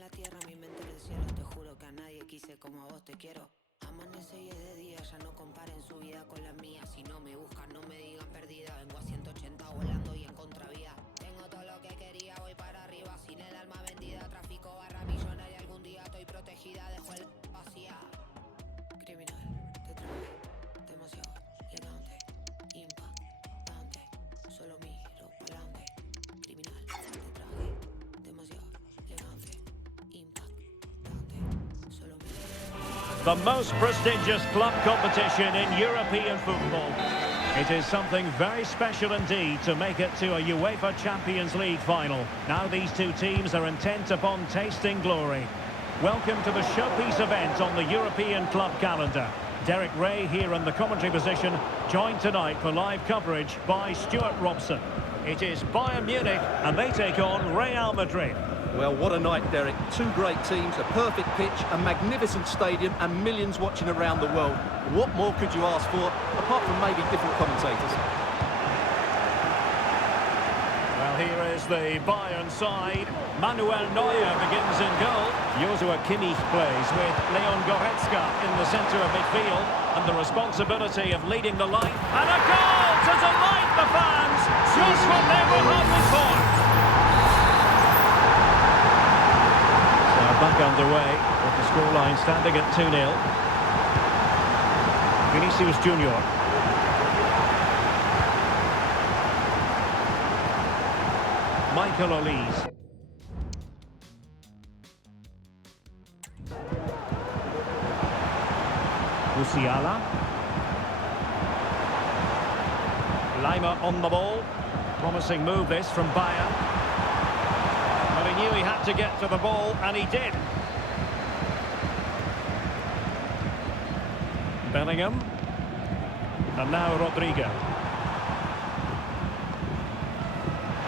la tierra, mi mente en el cielo. Te juro que a nadie quise como a vos te quiero. Amanece y es de día, ya no comparen su vida con la mía. Si no me buscan, no me digan perdida. Vengo a 180 volando y en contravía. Tengo todo lo que quería, voy para arriba. Sin el alma vendida, tráfico barra millonaria. Algún día estoy protegida, dejo el vacía. Criminal, te traje, demasiado elegante, impactante. Solo miro pa'lante. Criminal, te traje, demasiado elegante, impactante. Solo miro. The most prestigious club competition in European football. It is something very special indeed to make it to a UEFA Champions League final. Now these two teams are intent upon tasting glory. Welcome to the showpiece event on the European club calendar. Derek Ray here in the commentary position, joined tonight for live coverage by Stuart Robson. It is Bayern Munich and they take on Real Madrid. Well, what a night, Derek. Two great teams, a perfect pitch, a magnificent stadium and millions watching around the world. What more could you ask for, apart from maybe different commentators? Well, here is the Bayern side. Manuel Neuer begins in goal. Joshua Kimmich plays with Leon Goretzka in the centre of midfield. And the responsibility of leading the line. And a goal to delight the fans! Just what they were hoping for! So back underway with the scoreline standing at 2-0. Vinicius Junior. Michael Olise. Musiala. Lima on the ball. Promising move this from Bayern. But he knew he had to get to the ball, and he did. Bellingham. And now Rodrigo.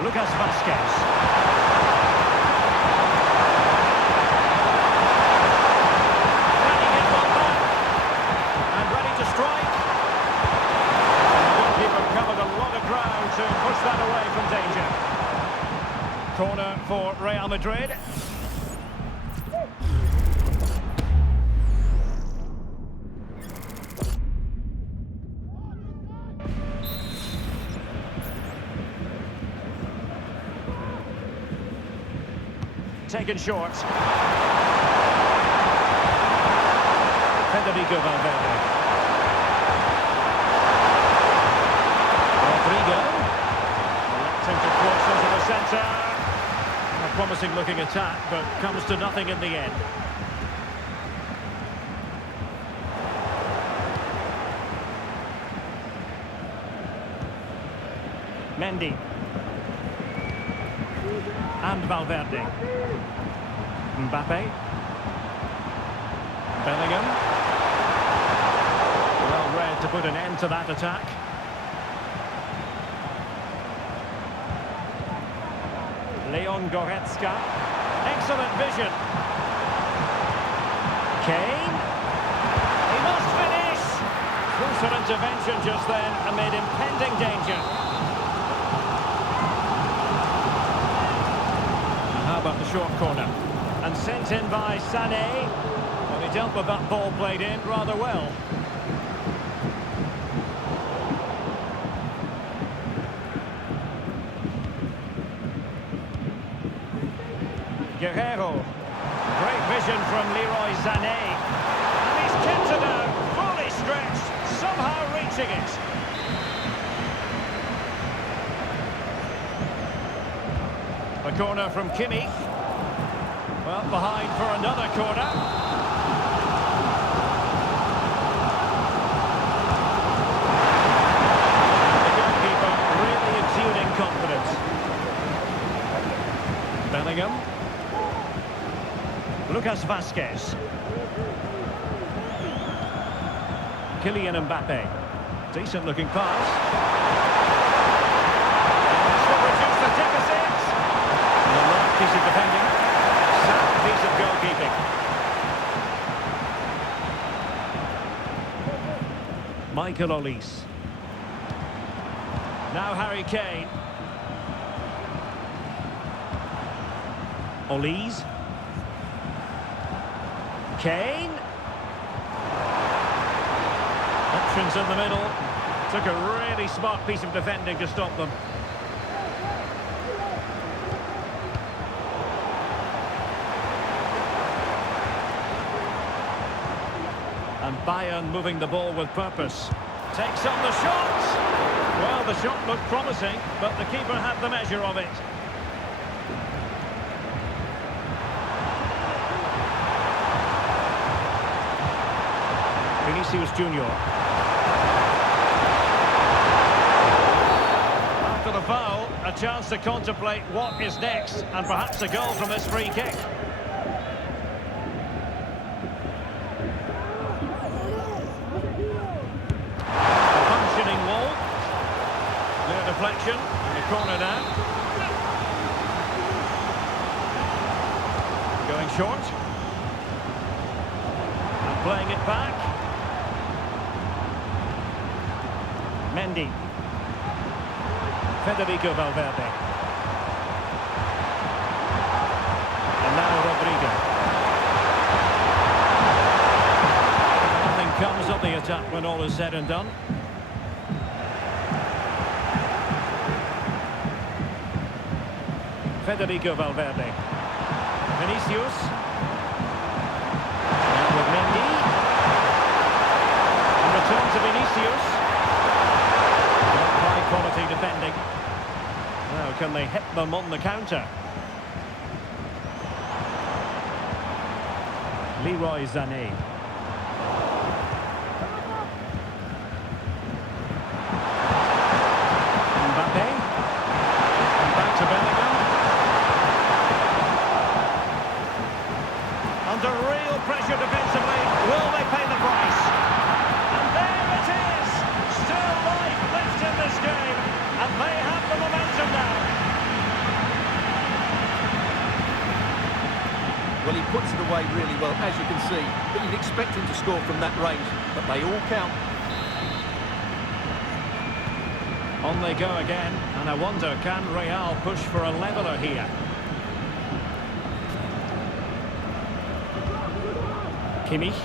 Lucas Vazquez. Running in one back. And ready to strike. The goalkeeper covered a lot of ground to push that away from danger. Corner for Real Madrid. Taken short. Federico Valverde. Rodrigo. Electing to cross into the centre. A promising looking attack, but comes to nothing in the end. Mendy. And Valverde. Mbappe. Bellingham. Well read to put an end to that attack. Leon Goretzka. Excellent vision. Kane. He must finish. Crucial intervention just then amid impending danger. How about the short corner? And sent in by Sané. Well, he dealt with that ball played in rather well. Guerrero. Great vision from Leroy Sané. And he's kept it out, fully stretched, somehow reaching it. A corner from Kimmich. Well, behind for another corner. The goalkeeper really exuding confidence. Bellingham. Lucas Vazquez. Kylian Mbappe. Decent looking pass. This will reduce the deficit. And a large piece of defending. Sound piece of goalkeeping. Michael Olise. Now Harry Kane. Olise. Kane. Options in the middle. Took a really smart piece of defending to stop them. And Bayern moving the ball with purpose. Takes on the shot. Well, the shot looked promising, but the keeper had the measure of it. Vinicius Junior. After the foul, a chance to contemplate what is next, and perhaps a goal from this free kick. A functioning wall. Clear deflection, and a corner now. Going short. And playing it back. Mendy. Federico Valverde. And now Rodrigo. Nothing comes of the attack when all is said and done. Federico Valverde. Vinicius. Now with Mendy. And return to Vinicius. Quality defending. Now, can they hit them on the counter? Leroy Sané. Mbappe. And back to Bellingham. Under real pressure defensively. Will they pay the price? And there it is! Still life left in this game. And they have the momentum now. Well, he puts it away really well, as you can see. But you'd expect him to score from that range. But they all count. On they go again. And I wonder, can Real push for a leveller here? Kimmich.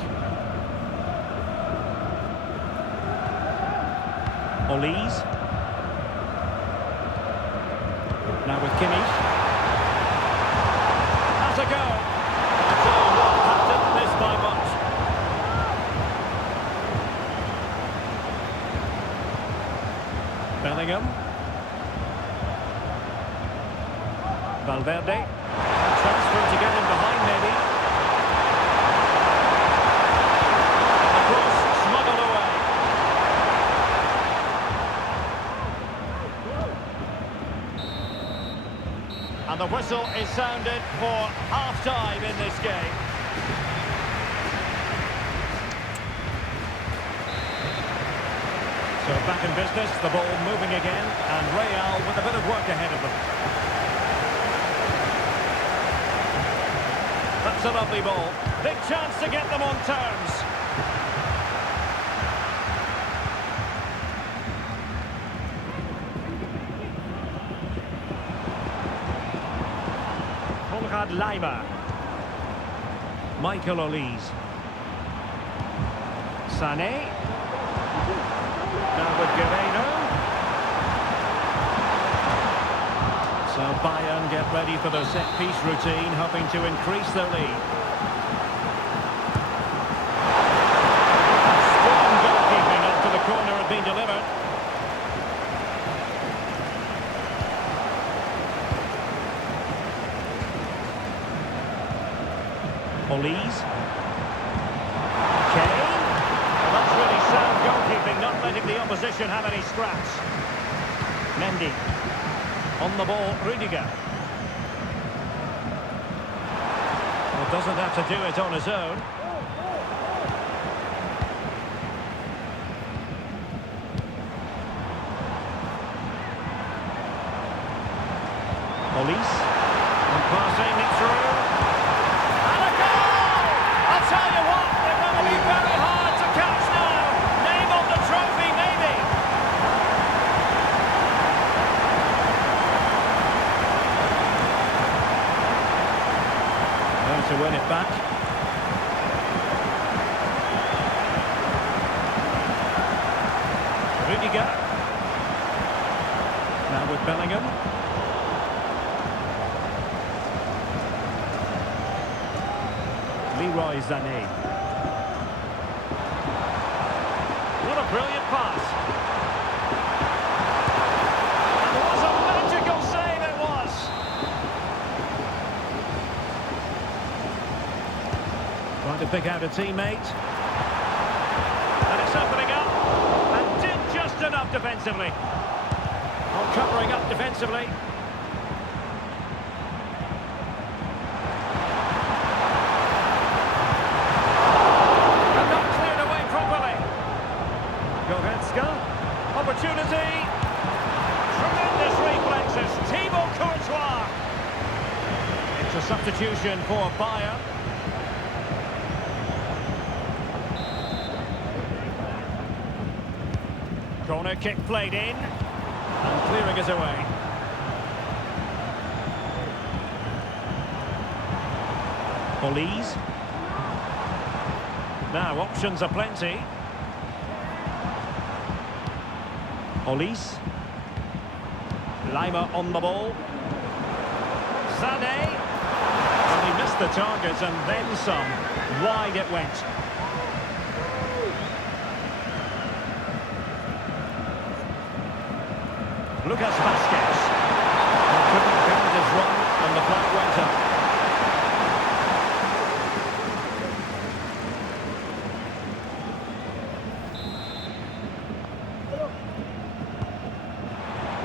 Olise. Now with Kimmich. Has a go. I tell you what, that didn't miss by much. Bellingham. Valverde. Chance for him to get in behind maybe. And the cross smuggled away. And the whistle is sounded for half-time in this game. So back in business, the ball moving again, and Real with a bit of work ahead of them. That's a lovely ball. Big chance to get them on terms. Lima. Michael Olise. Sané. Now with Guerreiro. So Bayern get ready for their set-piece routine, hoping to increase their lead. Strong goalkeeping after the corner had been delivered. Olise. Kane. Well, that's really sound goalkeeping, not letting the opposition have any scraps. Mendy. On the ball, Rudiger. Well, doesn't have to do it on his own. Olise. And passing it through. Tell you what, they're going to be very hard to catch now. Name on the trophy, maybe. Well, to win it back. Rudiger. Now with Bellingham. Leroy Sané. What a brilliant pass. And what a magical save it was. Trying to pick out a teammate. And it's opening up. And did just enough defensively. Oh, covering up defensively. Opportunity. Tremendous reflexes. Thibaut Courtois. It's a substitution for Bayern. Corner kick played in. And clearing it away. Police. Now options are plenty. Olise. Lima on the ball. Sané. And he missed the target and then some. Wide it went. Lucas Vazquez. He couldn't guard his run and the flag went up.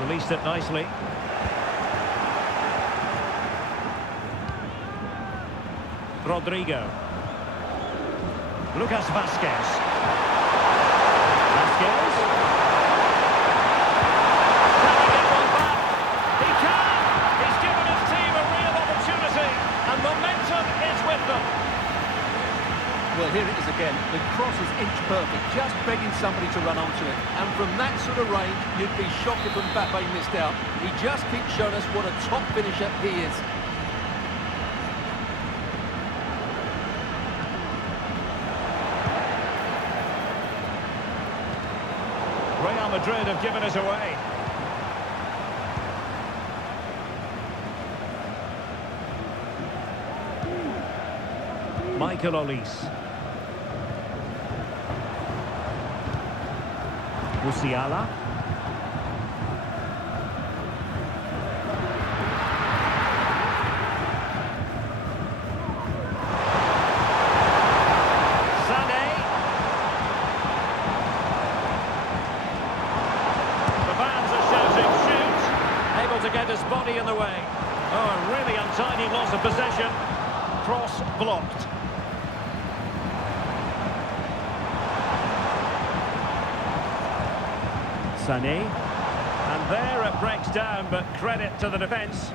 Released it nicely. Rodrigo. Lucas Vazquez. Vazquez. Can he get one back? He can! He's given his team a real opportunity and momentum is with them. Well, here it is again. The cross is inch perfect, just begging somebody to run onto it. And from that sort of range, you'd be shocked if Mbappe missed out. He just keeps showing us what a top finisher he is. Real Madrid have given it away. Michael Olise. Musiala. Sané. The fans are shouting, shoot. Able to get his body in the way. Oh, a really untidy loss of possession. Cross blocked. Sané, and there it breaks down, but credit to the defence.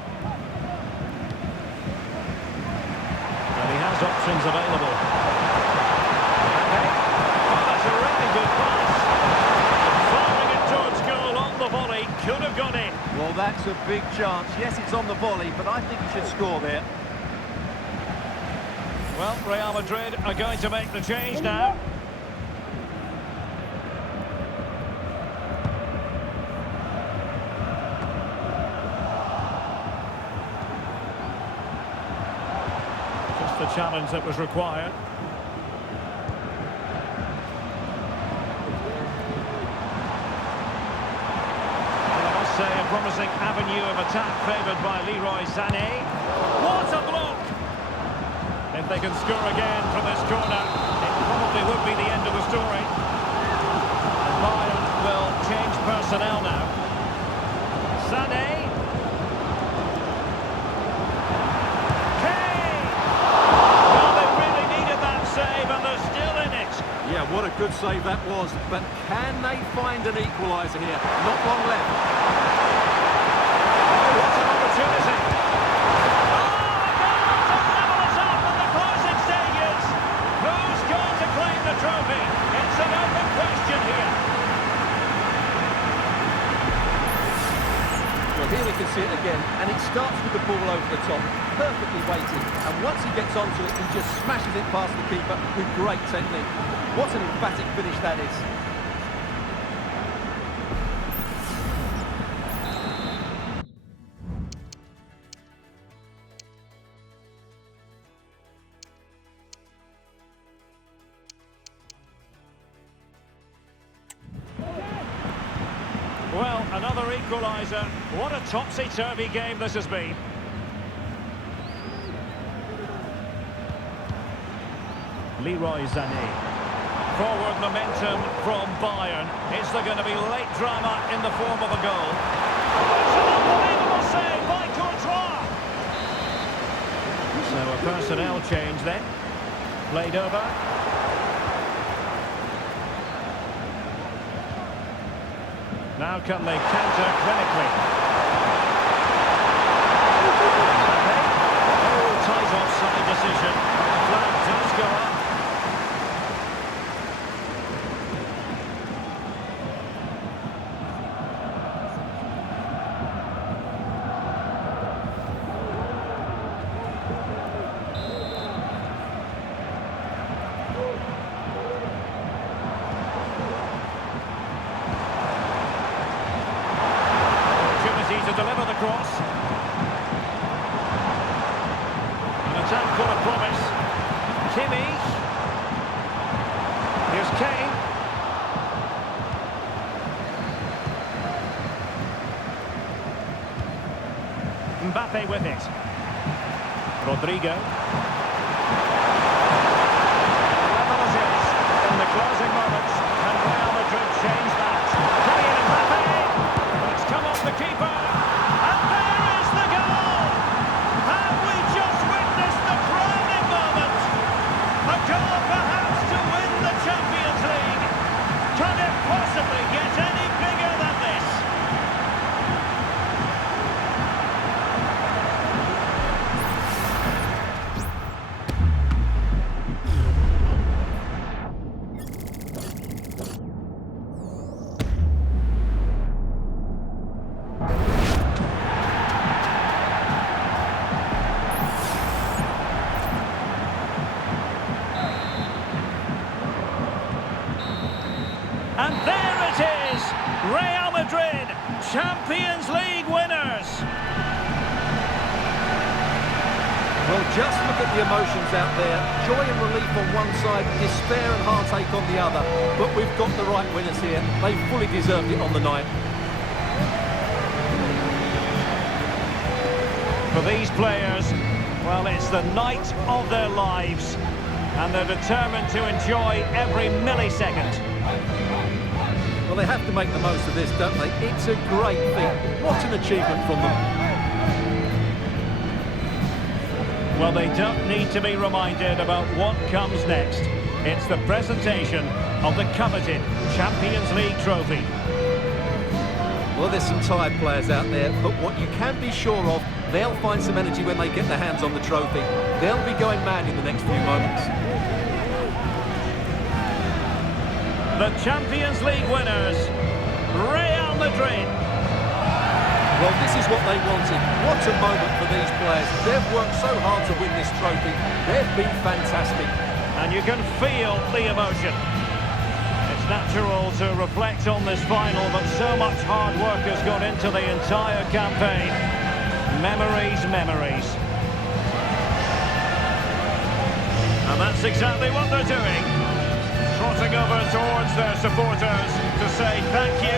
And he has options available. Okay. Oh, that's a really good pass. Firing it towards goal on the volley, could have gone in. Well, that's a big chance. Yes, it's on the volley, but I think he should score there. Well, Real Madrid are going to make the change now. The challenge that was required. Well, I must say a promising avenue of attack favoured by Leroy Sané. What a block! If they can score again from this corner, it probably would be the end of the story. And Bayern will change personnel now. Sané. Yeah, what a good save that was. But can they find an equaliser here? Not long left. Oh, what an opportunity. Oh, the goal to level us up in the closing stages. Who's going to claim the trophy? It's an open question here. Well, here we can see it again, and it starts with the ball over the top, perfectly weighted, and once he gets onto it, he just smashes it past the keeper with great technique. What an emphatic finish that is. equaliser. What a topsy-turvy game this has been. Leroy Sané. Forward momentum from Bayern. Is there going to be late drama in the form of a goal? It's an unbelievable save by Courtois. So a personnel change then. Played over. Now can they counter clinically? Oh, tight offside decision. The flag does go up. To deliver the cross. An attack full of promise. Kimmich. Here's Kane. Mbappe with it. Rodrigo. Level as is in the closing moments. And Real Madrid change that. Kylian Mbappe. It's come off the keeper. And there it is, Real Madrid, Champions League winners. Well, just look at the emotions out there. Joy and relief on one side, despair and heartache on the other. But we've got the right winners here. They fully deserved it on the night. For these players, well, it's the night of their lives. And they're determined to enjoy every millisecond. Well, they have to make the most of this, don't they? It's a great thing. What an achievement from them. Well, they don't need to be reminded about what comes next. It's the presentation of the coveted Champions League trophy. Well, there's some tired players out there, but what you can be sure of, they'll find some energy when they get their hands on the trophy. They'll be going mad in the next few moments. The Champions League winners, Real Madrid. Well, this is what they wanted. What a moment for these players. They've worked so hard to win this trophy. They've been fantastic. And you can feel the emotion. It's natural to reflect on this final, but so much hard work has gone into the entire campaign. Memories, memories. And that's exactly what they're doing. Trotting over towards their supporters to say thank you.